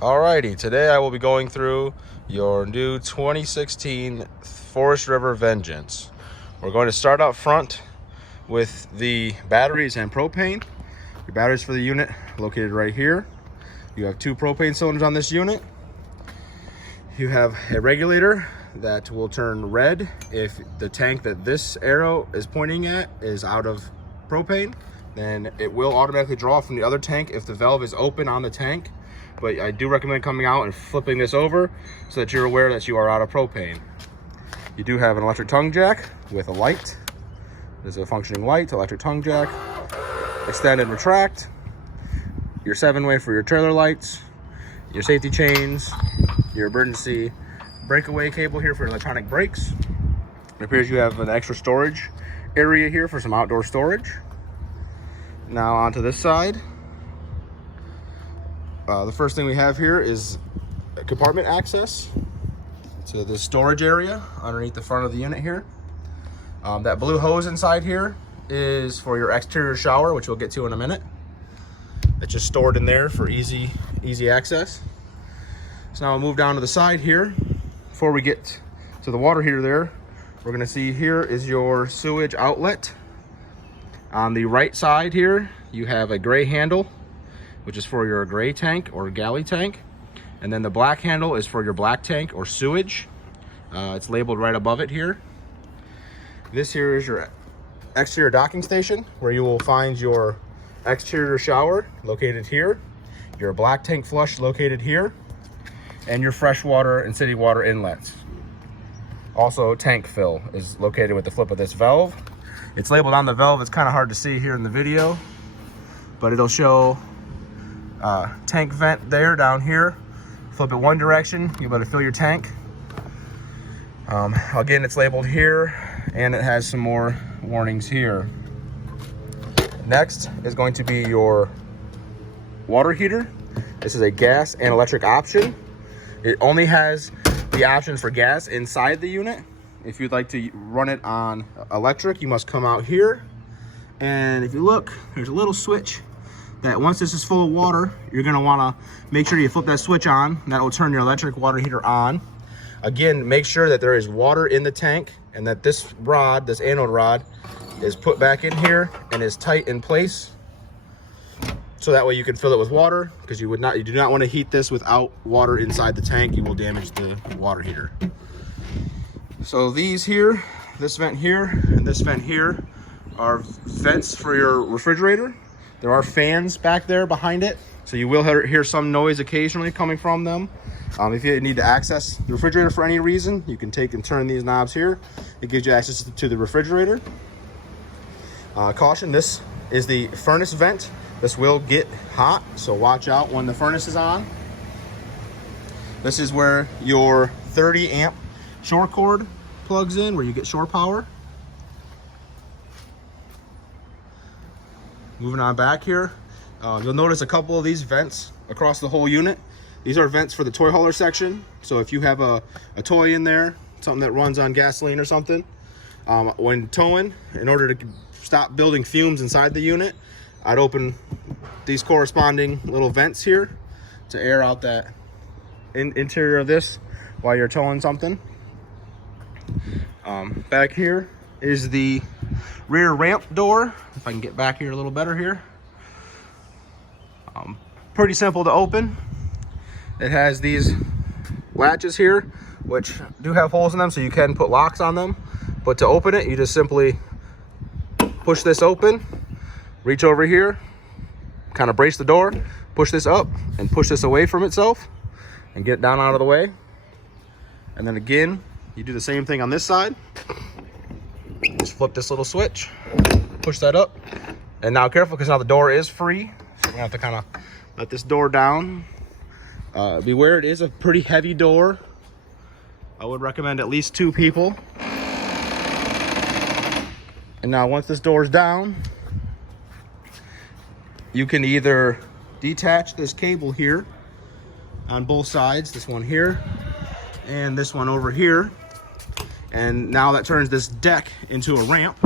Alrighty, today I will be going through your new 2016 Forest River Vengeance. We're going to start up front with the batteries and propane. Your batteries for the unit located right here. You have 2 propane cylinders on this unit. You have a regulator that will turn red if the tank that this arrow is pointing at is out of propane. Then it will automatically draw from the other tank if the valve is open on the tank. But I do recommend coming out and flipping this over so that you're aware that you are out of propane. You do have an electric tongue jack with a light. This is a functioning light, electric tongue jack. Extend and retract. Your 7-way for your trailer lights. Your safety chains. Your emergency breakaway cable here for electronic brakes. It appears you have an extra storage area here for some outdoor storage. Now onto this side. The first thing we have here is compartment access to the storage area underneath the front of the unit here. That blue hose inside here is for your exterior shower, which we'll get to in a minute. It's just stored in there for easy access. So now we'll move down to the side here. Before we get to the water heater there, we're gonna see here is your sewage outlet. On the right side here, you have a gray handle, which is for your gray tank or galley tank. And then the black handle is for your black tank or sewage. It's labeled right above it here. This here is your exterior docking station where you will find your exterior shower located here, your black tank flush located here, and your freshwater and city water inlets. Also, tank fill is located with the flip of this valve. It's labeled on the valve. It's kind of hard to see here in the video, but it'll show tank vent there down here. Flip it one direction, you'll be able to fill your tank. Again, it's labeled here and it has some more warnings here. Next is going to be your water heater. This is a gas and electric option. It only has the options for gas inside the unit. If you'd like to run it on electric, you must come out here. And if you look, there's a little switch that once this is full of water, you're gonna wanna make sure you flip that switch on. And that will turn your electric water heater on. Again, make sure that there is water in the tank and that this rod, this anode rod, is put back in here and is tight in place. So that way you can fill it with water, because you do not want to heat this without water inside the tank. You will damage the water heater. So these here, this vent here and this vent here are vents for your refrigerator. There are fans back there behind it, so you will hear some noise occasionally coming from them. If you need to access the refrigerator for any reason, you can take and turn these knobs here. It gives you access to the refrigerator. Caution, this is the furnace vent. This will get hot, so watch out when the furnace is on. This is where your 30 amp shore cord plugs in, where you get shore power. Moving on back here, you'll notice a couple of these vents across the whole unit. These are vents for the toy hauler section. So if you have a toy in there, something that runs on gasoline or something, when towing, in order to stop building fumes inside the unit, I'd open these corresponding little vents here to air out that interior of this while you're towing something. Back here is the rear ramp door. If I can get back here a little better here. Pretty simple to open. It has these latches here, which do have holes in them, so you can put locks on them. But to open it, you just simply push this open, reach over here, kind of brace the door, push this up and push this away from itself and get it down out of the way. And then again, you do the same thing on this side. Just flip this little switch, push that up. And now careful, because now the door is free. So we're gonna have to kind of let this door down. Beware, it is a pretty heavy door. I would recommend at least 2 people. And now once this door is down, you can either detach this cable here on both sides, this one here and this one over here. And now that turns this deck into a ramp.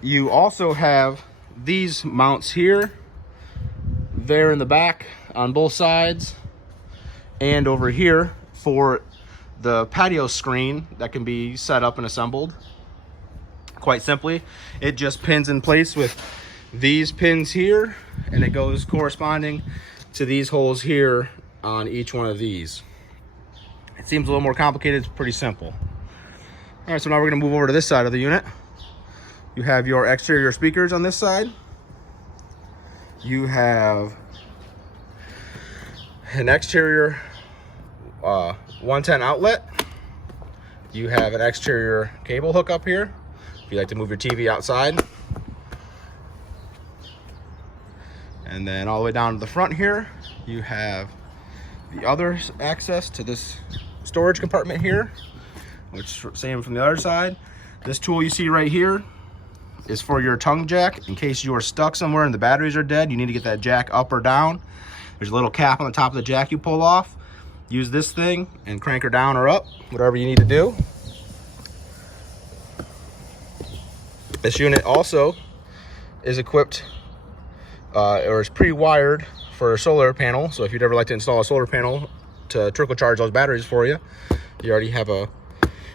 You also have these mounts here there in the back on both sides, and over here for the patio screen that can be set up and assembled quite simply. It just pins in place with these pins here, and it goes corresponding to these holes here on each one of these. It seems a little more complicated. It's pretty simple. All right, so now we're gonna move over to this side of the unit. You have your exterior speakers on this side. You have an exterior 110 outlet. You have an exterior cable hook up here if you like to move your TV outside. And then all the way down to the front here, you have the other access to this storage compartment here, which same from the other side. This tool you see right here is for your tongue jack. In case you are stuck somewhere and the batteries are dead, you need to get that jack up or down. There's a little cap on the top of the jack you pull off. Use this thing and crank her down or up, whatever you need to do. This unit also is equipped or is pre-wired for a solar panel. So if you'd ever like to install a solar panel to trickle charge those batteries for you, you already have a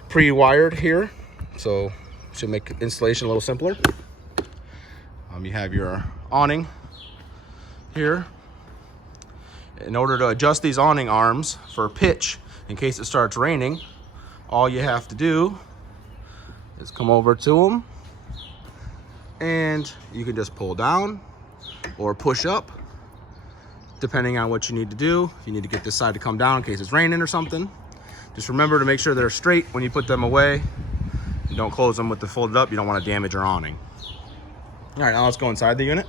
pre-wired here, so should make installation a little simpler. You have your awning here. In order to adjust these awning arms for pitch in case it starts raining, all you have to do is come over to them, and you can just pull down or push up depending on what you need to do. If you need to get this side to come down in case it's raining or something, just remember to make sure they're straight when you put them away. You don't close them with the folded up. You don't want to damage your awning. All right, now let's go inside the unit.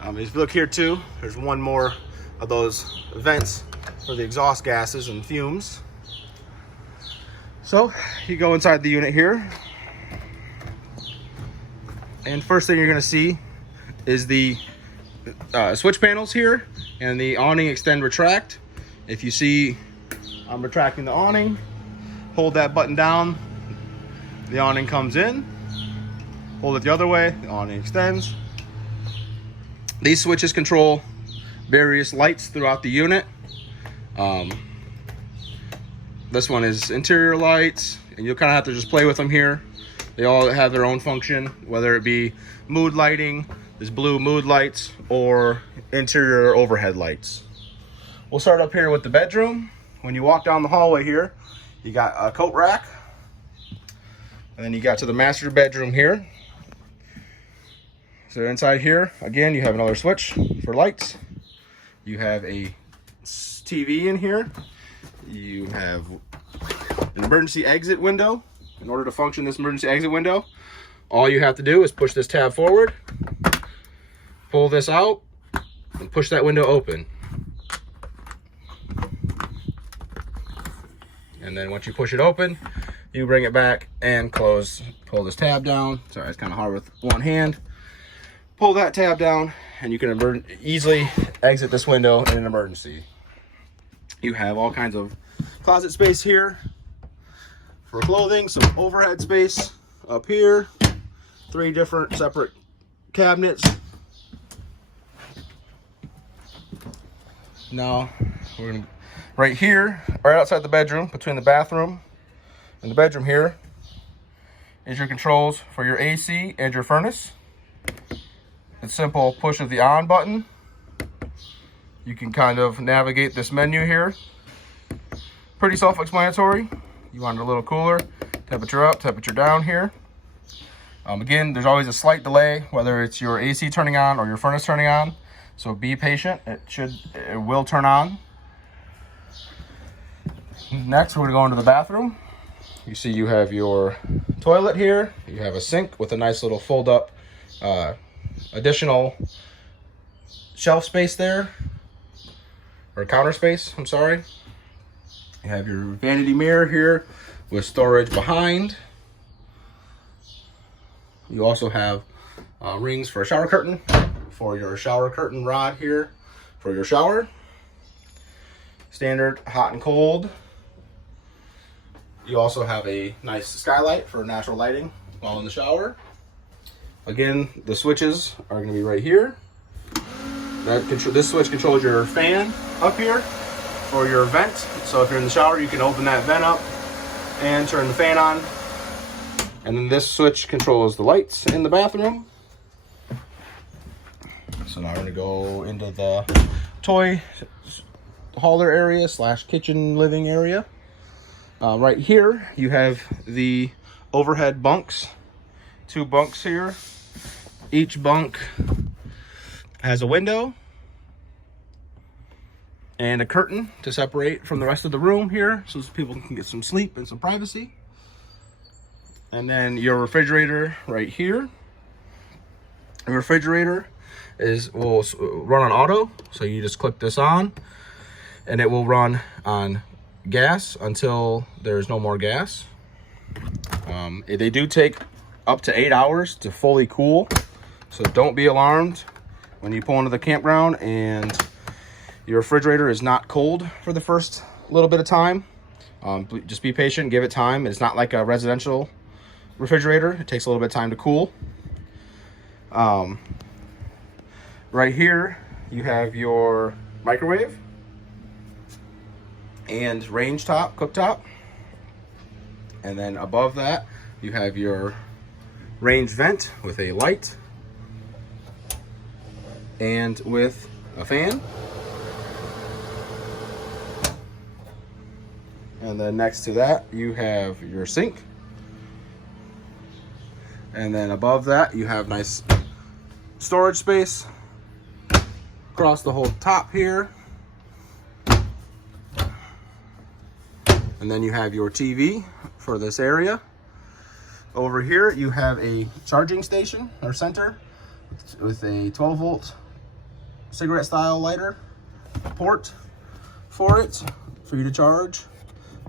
If you look here too, there's one more of those vents for the exhaust gases and fumes. So you go inside the unit here, and first thing you're going to see is the switch panels here and the awning extend retract. If you see I'm retracting the awning, hold that button down, the awning comes in. Hold it the other way, the awning extends. These switches control various lights throughout the unit. This one is interior lights, and you'll kind of have to just play with them here. They all have their own function, whether it be mood lighting, there's blue mood lights, or interior overhead lights. We'll start up here with the bedroom. When you walk down the hallway here, you got a coat rack, and then you got to the master bedroom here. So inside here, again, you have another switch for lights. You have a TV in here. You have an emergency exit window. In order to function this emergency exit window, all you have to do is push this tab forward, pull this out, and push that window open. And then once you push it open, you bring it back and close, pull this tab down. Sorry, it's kind of hard with one hand. Pull that tab down, and you can easily exit this window in an emergency. You have all kinds of closet space here for clothing, some overhead space up here, 3 different separate cabinets. Now, we're gonna, right here, right outside the bedroom, between the bathroom and the bedroom here, is your controls for your AC and your furnace. It's simple push of the on button. You can kind of navigate this menu here. Pretty self-explanatory. You want it a little cooler, temperature up, temperature down here. Again, there's always a slight delay, whether it's your AC turning on or your furnace turning on. So be patient, it will turn on. Next, we're gonna go into the bathroom. You see you have your toilet here. You have a sink with a nice little fold up additional shelf space there, or counter space, I'm sorry. You have your vanity mirror here with storage behind. You also have rings for a shower curtain, for your shower curtain rod here for your shower. Standard hot and cold. You also have a nice skylight for natural lighting while in the shower. Again, the switches are going to be right here. This switch controls your fan up here or your vent. So if you're in the shower, you can open that vent up and turn the fan on. And then this switch controls the lights in the bathroom. So now we're gonna go into the toy hauler area / kitchen living area. Right here, you have the overhead bunks. 2 bunks here. Each bunk has a window and a curtain to separate from the rest of the room here, so people can get some sleep and some privacy. And then your refrigerator right here. The refrigerator will run on auto, so you just click this on and it will run on gas until there's no more gas. They do take up to 8 hours to fully cool, so don't be alarmed when you pull into the campground and your refrigerator is not cold for the first little bit of time. Just be patient, give it time. It's not like a residential refrigerator. It takes a little bit of time to cool. Right here, you have your microwave and range top, cooktop. And then above that, you have your range vent with a light and with a fan. And then next to that, you have your sink. And then above that, you have nice storage space across the whole top here. And then you have your TV for this area. Over here, you have a charging station or center with a 12-volt cigarette style lighter port for it, for you to charge,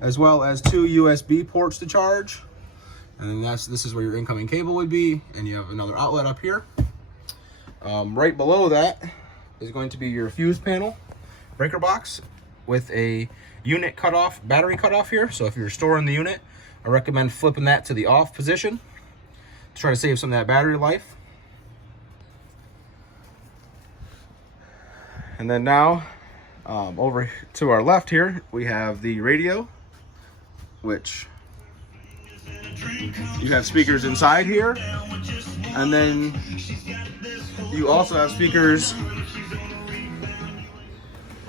as well as 2 USB ports to charge. And then this is where your incoming cable would be, and you have another outlet up here. Right below that is going to be your fuse panel breaker box with a unit cutoff, battery cutoff here. So if you're storing the unit, I recommend flipping that to the off position to try to save some of that battery life. And then now, over to our left here, we have the radio, which you have speakers inside here. And then you also have speakers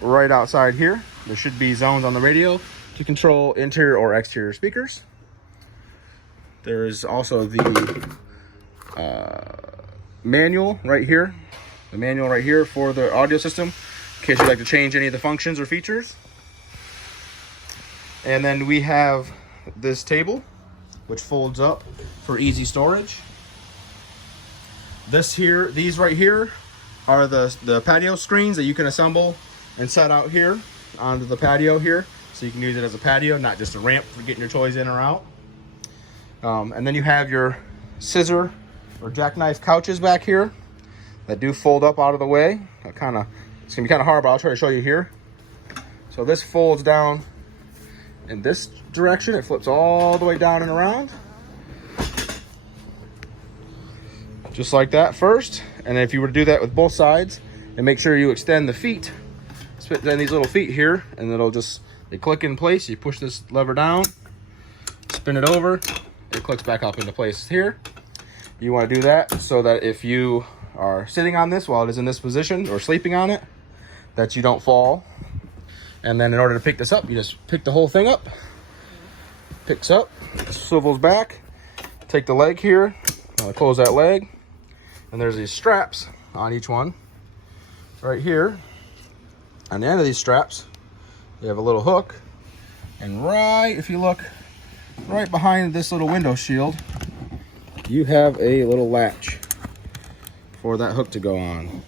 right outside here. There should be zones on the radio to control interior or exterior speakers. There is also the manual right here. The manual right here for the audio system, in case you'd like to change any of the functions or features. And then we have this table, which folds up for easy storage. These right here are the patio screens that you can assemble and set out here onto the patio here, so you can use it as a patio, not just a ramp for getting your toys in or out. And then you have your scissor or jackknife couches back here that do fold up out of the way. It's gonna be kind of hard, but I'll try to show you here. So this folds down in this direction. It flips all the way down and around, just like that first. And if you were to do that with both sides, and make sure you extend the feet, then these little feet here, and they click in place. You push this lever down, spin it over, it clicks back up into place here. You want to do that so that if you are sitting on this while it is in this position or sleeping on it, that you don't fall. And then in order to pick this up, you just pick the whole thing up. Picks up, swivels back, take the leg here, close that leg, and there's these straps on each one right here. On the end of these straps, you have a little hook, and if you look right behind this little window shield, you have a little latch for that hook to go on.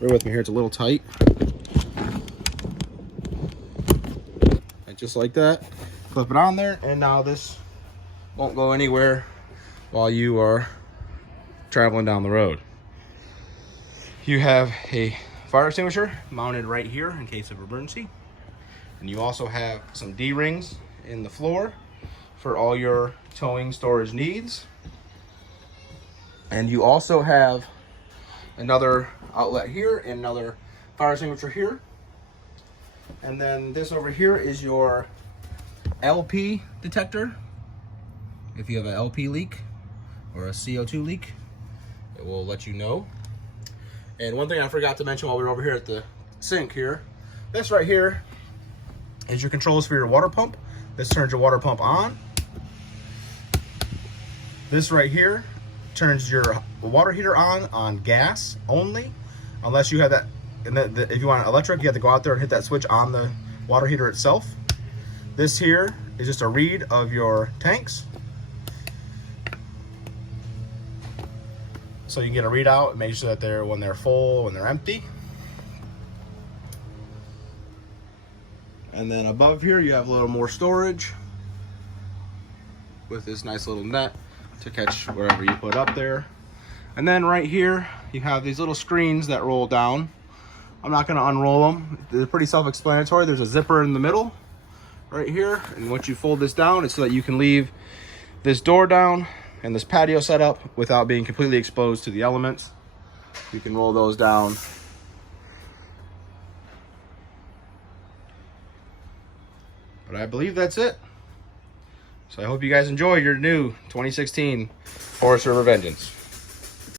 Bear with me here, it's a little tight. And just like that, clip it on there, and now this won't go anywhere while you are traveling down the road. You have a fire extinguisher mounted right here in case of emergency. And you also have some D-rings in the floor for all your towing storage needs. And you also have another outlet here and another fire extinguisher here. And then this over here is your LP detector. If you have an LP leak or a CO2 leak, it will let you know. And one thing I forgot to mention while we were over here at the sink here, this right here is your controls for your water pump. This turns your water pump on. This right here turns your water heater on gas only, unless you have that. And if you want electric, you have to go out there and hit that switch on the water heater itself. This here is just a read of your tanks. So you can get a readout and make sure that when they're full, when they're empty. And then above here, you have a little more storage with this nice little net to catch wherever you put up there. And then right here, you have these little screens that roll down. I'm not gonna unroll them. They're pretty self-explanatory. There's a zipper in the middle right here. And once you fold this down, it's so that you can leave this door down and this patio set up without being completely exposed to the elements. You can roll those down. But I believe that's it. So I hope you guys enjoy your new 2016 Forest River Vengeance.